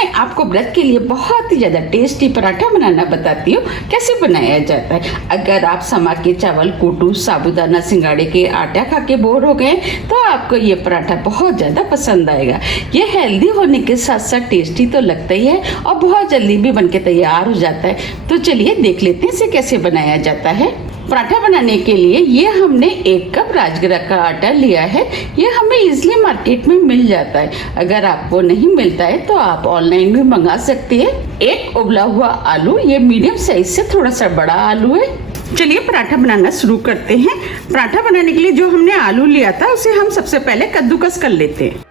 मैं आपको व्रत के लिए बहुत ही ज़्यादा टेस्टी पराठा बनाना बताती हूँ कैसे बनाया जाता है। अगर आप समा के चावल, कोटू, साबूदाना, सिंगाड़े के आटा खा के बोर हो गए तो आपको ये पराठा बहुत ज़्यादा पसंद आएगा। ये हेल्दी होने के साथ साथ टेस्टी तो लगता ही है और बहुत जल्दी भी बनके तैयार हो जाता है। तो चलिए देख लेते हैं इसे कैसे बनाया जाता है। पराठा बनाने के लिए ये हमने 1 कप राजगिरा का आटा लिया है। ये हमें इजीली मार्केट में मिल जाता है। अगर आपको नहीं मिलता है तो आप ऑनलाइन भी मंगा सकते हैं। 1 उबला हुआ आलू, ये मीडियम साइज से थोड़ा सा बड़ा आलू है। चलिए पराठा बनाना शुरू करते हैं। पराठा बनाने के लिए जो हमने आलू लिया था उसे हम सबसे पहले कद्दूकस कर लेते हैं।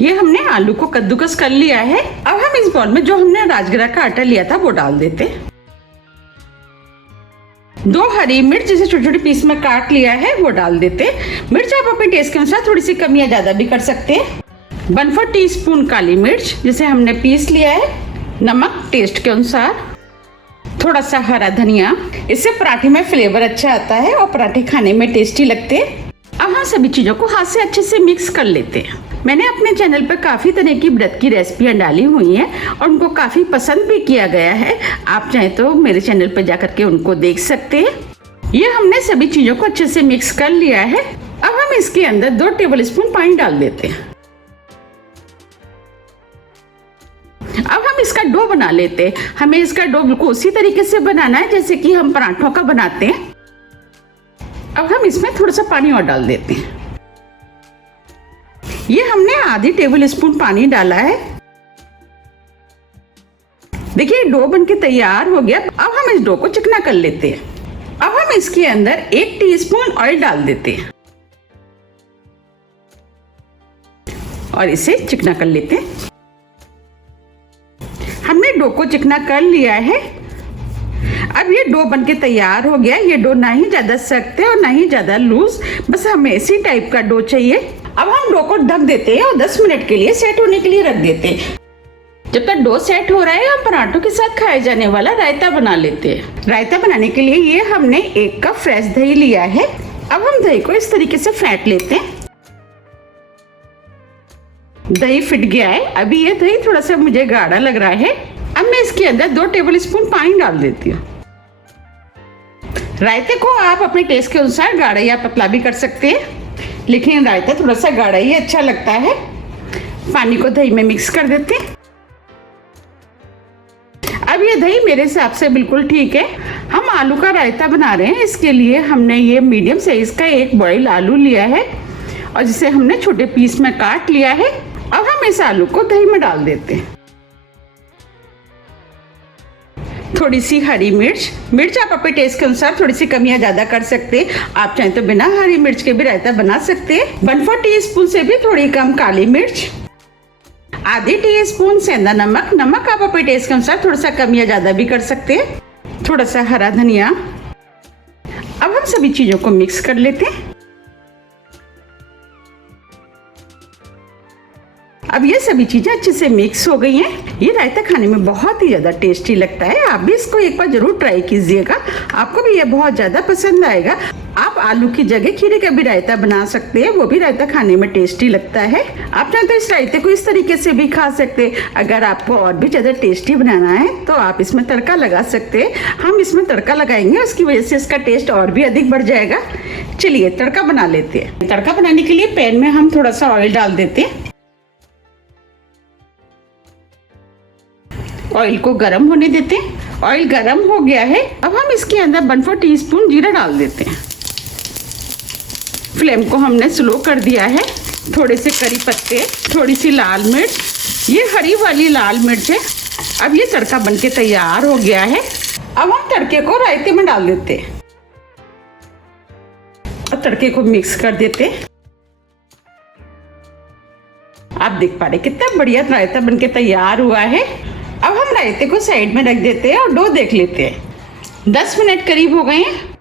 ये हमने आलू को कद्दूकस कर लिया है। अब हम इस बाउल में जो हमने राजगिरा का आटा लिया था वो डाल देते हैं। 2 हरी मिर्च जिसे छोटे छोटे पीस में काट लिया है वो डाल देते हैं। मिर्च आप अपने टेस्ट के अनुसार थोड़ी सी कम या ज्यादा भी कर सकते हैं। 1/4 टीस्पून काली मिर्च जिसे हमने पीस लिया है। नमक टेस्ट के अनुसार। थोड़ा सा हरा धनिया, इससे पराठे में फ्लेवर अच्छा आता है और पराठे खाने में टेस्टी लगते हैं। अब हम सभी चीजों को हाथ से अच्छे से मिक्स कर लेते हैं। मैंने अपने चैनल पर काफ़ी तरह की व्रत की रेसिपियाँ डाली हुई हैं और उनको काफ़ी पसंद भी किया गया है। आप चाहें तो मेरे चैनल पर जाकर के उनको देख सकते हैं। ये हमने सभी चीज़ों को अच्छे से मिक्स कर लिया है। अब हम इसके अंदर 2 टेबलस्पून पानी डाल देते हैं। अब हम इसका डो बना लेते हैं। हमें इसका डो बिल्कुल उसी तरीके से बनाना है जैसे कि हम पराठों का बनाते हैं। अब हम इसमें थोड़ा सा पानी और डाल देते हैं। ये हमने आधी टेबल स्पून पानी डाला है। देखिए डो बनके तैयार हो गया। अब हम इस डो को चिकना कर लेते हैं। अब हम इसके अंदर 1 टीस्पून ऑयल डाल देते हैं और इसे चिकना कर लेते हैं। हमने डो को चिकना कर लिया है। अब ये डो बनके तैयार हो गया। ये डो ना ही ज्यादा सख्त है और ना ही ज्यादा लूज, बस हमें इसी टाइप का डो चाहिए। अब हम डो को ढक देते हैं और 10 मिनट के लिए सेट होने के लिए रख देते हैं। जब तक डो सेट हो रहा है हम पराठों के साथ खाए जाने वाला रायता बना लेते हैं। रायता बनाने के लिए ये हमने 1 कप फ्रेश दही लिया है। अब हम दही को इस तरीके से फेंट लेते हैं। दही फिट गया है। अभी ये दही थोड़ा सा मुझे गाढ़ा लग रहा है। अब मैं इसके अंदर 2 टेबल स्पून पानी डाल देती हूँ। रायते को आप अपने टेस्ट के अनुसार गाढ़ा या पतला भी कर सकते हैं, लेकिन रायता थोड़ा सा गाढ़ा ही अच्छा लगता है। पानी को दही में मिक्स कर देते हैं। अब ये दही मेरे हिसाब से बिल्कुल ठीक है। हम आलू का रायता बना रहे हैं, इसके लिए हमने ये मीडियम साइज का 1 बॉइल आलू लिया है और जिसे हमने छोटे पीस में काट लिया है। अब हम इस आलू को दही में डाल देते हैं। थोड़ी सी हरी मिर्च आप अपने टेस्ट के अनुसार थोड़ी सी कम या ज्यादा कर सकते हैं। आप चाहें तो बिना हरी मिर्च के भी रायता बना सकते हैं। 1/4 टीस्पून से भी थोड़ी कम काली मिर्च। आधी टीस्पून सेंधा नमक आप अपने टेस्ट के अनुसार थोड़ा सा कम या ज्यादा भी कर सकते हैं। थोड़ा सा हरा धनिया। अब हम सभी चीजों को मिक्स कर लेते हैं। अब ये सभी चीजें अच्छे से मिक्स हो गई हैं। ये रायता खाने में बहुत ही ज्यादा टेस्टी लगता है। आप भी इसको एक बार जरूर ट्राई कीजिएगा, आपको भी ये बहुत ज्यादा पसंद आएगा। आप आलू की जगह खीरे का भी रायता बना सकते हैं, वो भी रायता खाने में टेस्टी लगता है। आप चाहे तो इस रायते को इस तरीके से भी खा सकते हैं। अगर आपको और भी ज्यादा टेस्टी बनाना है तो आप इसमें तड़का लगा सकते हैं। हम इसमें तड़का लगाएंगे, उसकी वजह से इसका टेस्ट और भी अधिक बढ़ जाएगा। चलिए तड़का बना लेते हैं। तड़का बनाने के लिए पैन में हम थोड़ा सा ऑयल डाल देते हैं। ऑयल को गरम होने देते हैं। ऑयल गरम हो गया है। अब हम इसके अंदर 1/4 टीस्पून जीरा डाल देते हैं। फ्लेम को हमने स्लो कर दिया है। थोड़े से करी पत्ते, थोड़ी सी लाल मिर्च, ये हरी वाली लाल मिर्च है। अब ये तड़का बनके तैयार हो गया है। अब हम तड़के को रायते में डाल देते हैं और तड़के को मिक्स कर देते हैं। आप देख पा रहे कितना बढ़िया रायता बनके तैयार हुआ है। अब हम रायते को साइड में रख देते हैं और डो देख लेते हैं। 10 मिनट करीब हो गए हैं।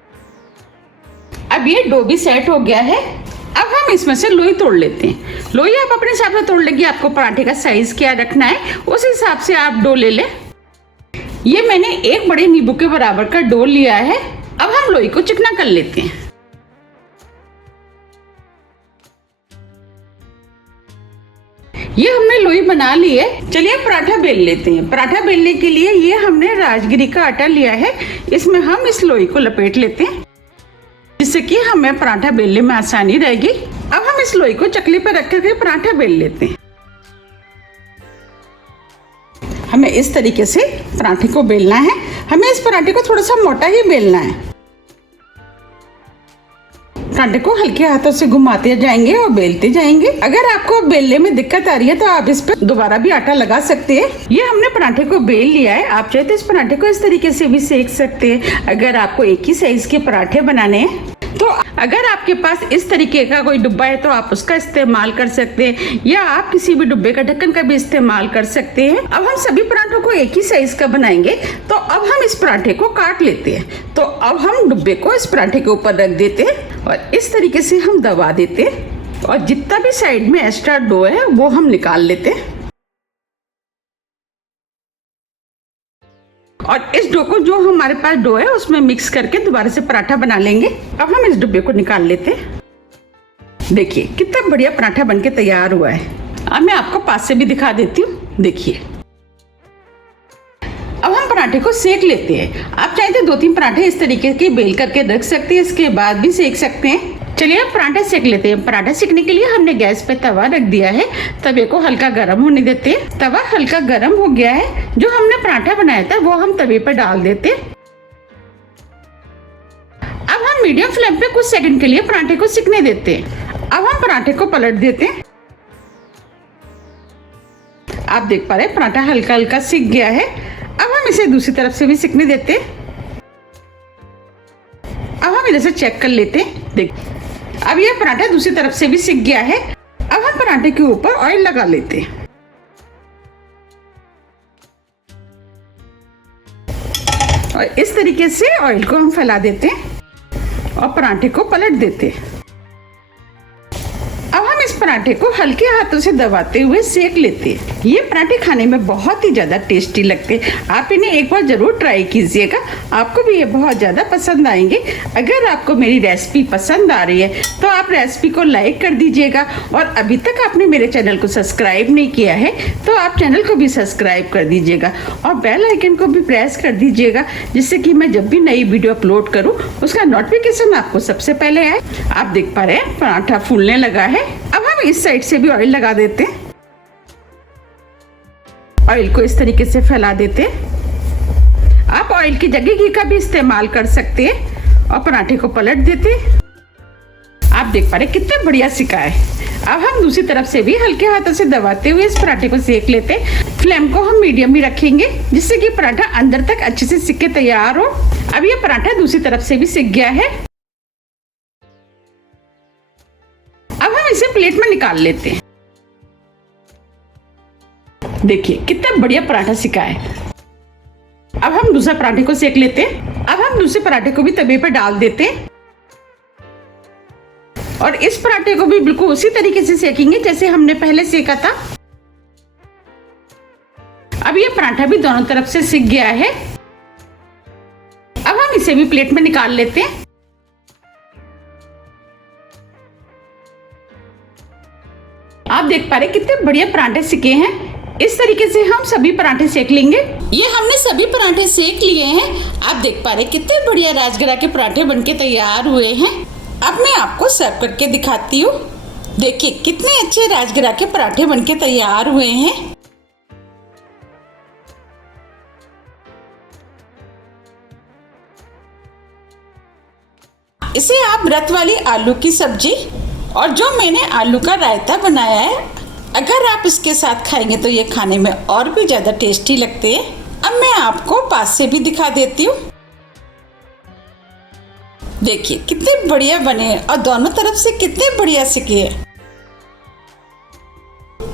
अब ये डो भी सेट हो गया है। अब हम इसमें से लोई तोड़ लेते हैं। लोई आप अपने हिसाब से तोड़ लेंगे, आपको पराठे का साइज क्या रखना है उस हिसाब से आप डो ले लें। ये मैंने 1 बड़े नींबू के बराबर का डो लिया है। अब हम लोई को चिकना कर लेते हैं। ये हमने लोई बना ली है। चलिए पराठा बेल लेते हैं। पराठा बेलने के लिए ये हमने राजगिरी का आटा लिया है, इसमें हम इस लोई को लपेट लेते हैं जिससे कि हमें पराठा बेलने में आसानी रहेगी। अब हम इस लोई को चकली पर रख करके पराठा बेल लेते हैं। हमें इस तरीके से पराठे को बेलना है। हमें इस पराठे को थोड़ा सा मोटा ही बेलना है। पराठे को हल्के हाथों से घुमाते जाएंगे और बेलते जाएंगे। अगर आपको बेलने में दिक्कत आ रही है तो आप इस पर दोबारा भी आटा लगा सकते हैं। ये हमने पराठे को बेल लिया है। आप चाहे तो इस पराठे को इस तरीके से भी सेक सकते हैं। अगर आपको एक ही साइज के पराठे बनाने हैं तो अगर आपके पास इस तरीके का कोई डिब्बा है तो आप उसका इस्तेमाल कर सकते हैं, या आप किसी भी डिब्बे का ढक्कन का भी इस्तेमाल कर सकते हैं। अब हम सभी पराठों को एक ही साइज का बनाएंगे, तो अब हम इस पराठे को काट लेते हैं। तो अब हम डिब्बे को इस पराठे के ऊपर रख देते हैं और इस तरीके से हम दबा देते हैं और जितना भी साइड में एक्स्ट्रा डो है वो हम निकाल लेते हैं। और इस डो को, जो हमारे पास डो है, उसमें मिक्स करके दोबारा से पराठा बना लेंगे। अब हम इस डिब्बे को निकाल लेते हैं। देखिए कितना बढ़िया पराठा बनके तैयार हुआ है। अब मैं आपको पास से भी दिखा देती हूँ। देखिए अब हम पराठे को सेक लेते हैं। आप चाहे तो 2-3 पराठे इस तरीके के बेल करके रख सकते हैं, इसके बाद भी सेक सकते हैं। चलिए अब पराठा सेक लेते हैं। पराठा सेकने के लिए हमने गैस पे तवा रख दिया है। तवे को हल्का गर्म होने देते हैं। तवा हल्का गर्म हो गया है। जो हमने पराठा बनाया था वो हम तवे पर डाल देते हैं। अब हम मीडियम फ्लेम पे कुछ सेकंड के लिए पराठे को सिकने देते हैं। अब हम पराठे को पलट देते हैं। आप देख पा रहे हैं पराठा हल्का हल्का सिक गया है। अब हम इसे दूसरी तरफ से भी सिकने देते हैं। अब हम इधर से चेक कर लेते हैं। देखिए अब यह पराठा दूसरी तरफ से भी सिक गया है। अब हम पराठे के ऊपर ऑयल लगा लेते हैं। और इस तरीके से ऑयल को हम फैला देते हैं और पराठे को पलट देते हैं। अब हम इस पराठे को हल्के हाथों से दबाते हुए सेक लेते हैं। ये पराठे खाने में बहुत ही ज़्यादा टेस्टी लगते हैं। आप इन्हें एक बार ज़रूर ट्राई कीजिएगा, आपको भी ये बहुत ज़्यादा पसंद आएंगे। अगर आपको मेरी रेसिपी पसंद आ रही है तो आप रेसिपी को लाइक कर दीजिएगा, और अभी तक आपने मेरे चैनल को सब्सक्राइब नहीं किया है तो आप चैनल को भी सब्सक्राइब कर दीजिएगा और बेल आइकन को भी प्रेस कर दीजिएगा, जिससे कि मैं जब भी नई वीडियो अपलोड करूँ उसका नोटिफिकेशन आपको सबसे पहले आए। आप देख पा रहे हैं पराठा फूलने लगा है। अब हम इस साइड से भी ऑयल लगा देते हैं। ऑयल को इस तरीके से फैला देते हैं। आप ऑयल की जगह घी का भी इस्तेमाल कर सकते हैं और पराठे को पलट देते हैं। आप देख पा रहे कितने बढ़िया सिका है। अब हम दूसरी तरफ से भी हल्के हाथों से दबाते हुए इस पराठे को सेक लेते हैं। फ्लेम को हम मीडियम ही रखेंगे, जिससे कि पराठा अंदर तक अच्छे से सिक के तैयार हो। अब ये पराठा दूसरी तरफ से भी सिक गया है। अब हम इसे प्लेट में निकाल लेते हैं। देखिए कितना बढ़िया पराठा सिका है। अब हम दूसरा पराठे को सेक लेते हैं। अब हम दूसरे पराठे को भी तवे पर डाल देते हैं और इस पराठे को भी बिल्कुल उसी तरीके से सेकेंगे जैसे हमने पहले सेका था। अब ये पराठा भी दोनों तरफ से सिक गया है। अब हम इसे भी प्लेट में निकाल लेते हैं। आप देख पा रहे कितने बढ़िया पराठे सिके हैं। इस तरीके से हम सभी पराठे सेक लेंगे। ये हमने सभी पराठे सेक लिए हैं। आप देख पा रहे कितने बढ़िया राजगिरा के पराठे बनके तैयार हुए हैं। अब मैं आपको सर्व करके दिखाती हूँ। देखिए कितने अच्छे राजगिरा के पराठे बनके तैयार हुए हैं। इसे आप व्रत वाली आलू की सब्जी और जो मैंने आलू का रायता बनाया है, अगर आप इसके साथ खाएंगे तो ये खाने में और भी ज़्यादा टेस्टी लगते हैं। अब मैं आपको पास से भी दिखा देती हूँ। देखिए कितने बढ़िया बने और दोनों तरफ से कितने बढ़िया सिके हैं।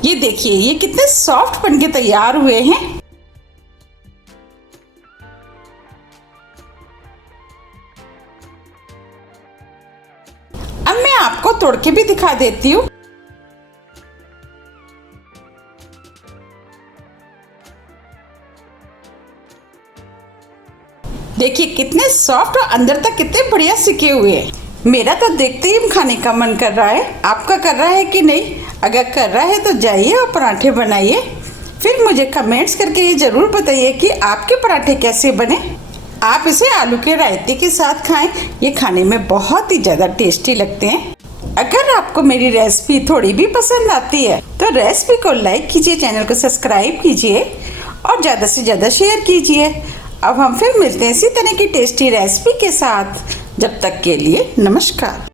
ये देखिए ये कितने सॉफ्ट बनके तैयार हुए हैं। अब मैं आपको तोड़ के भी दिखा देती हूँ। देखिए कितने सॉफ्ट और अंदर तक कितने बढ़िया सिके हुए हैं। मेरा तो देखते ही खाने का मन कर रहा है। आपका कर रहा है कि नहीं? अगर कर रहा है तो जाइए और पराठे बनाइए। फिर मुझे कमेंट्स करके ये ज़रूर बताइए कि आपके पराठे कैसे बने। आप इसे आलू के रायते के साथ खाएं, ये खाने में बहुत ही ज़्यादा टेस्टी लगते हैं। अगर आपको मेरी रेसिपी थोड़ी भी पसंद आती है तो रेसिपी को लाइक कीजिए, चैनल को सब्सक्राइब कीजिए और ज़्यादा से ज़्यादा शेयर कीजिए। अब हम फिर मिलते हैं इसी तरह की टेस्टी रेसिपी के साथ। जब तक के लिए नमस्कार।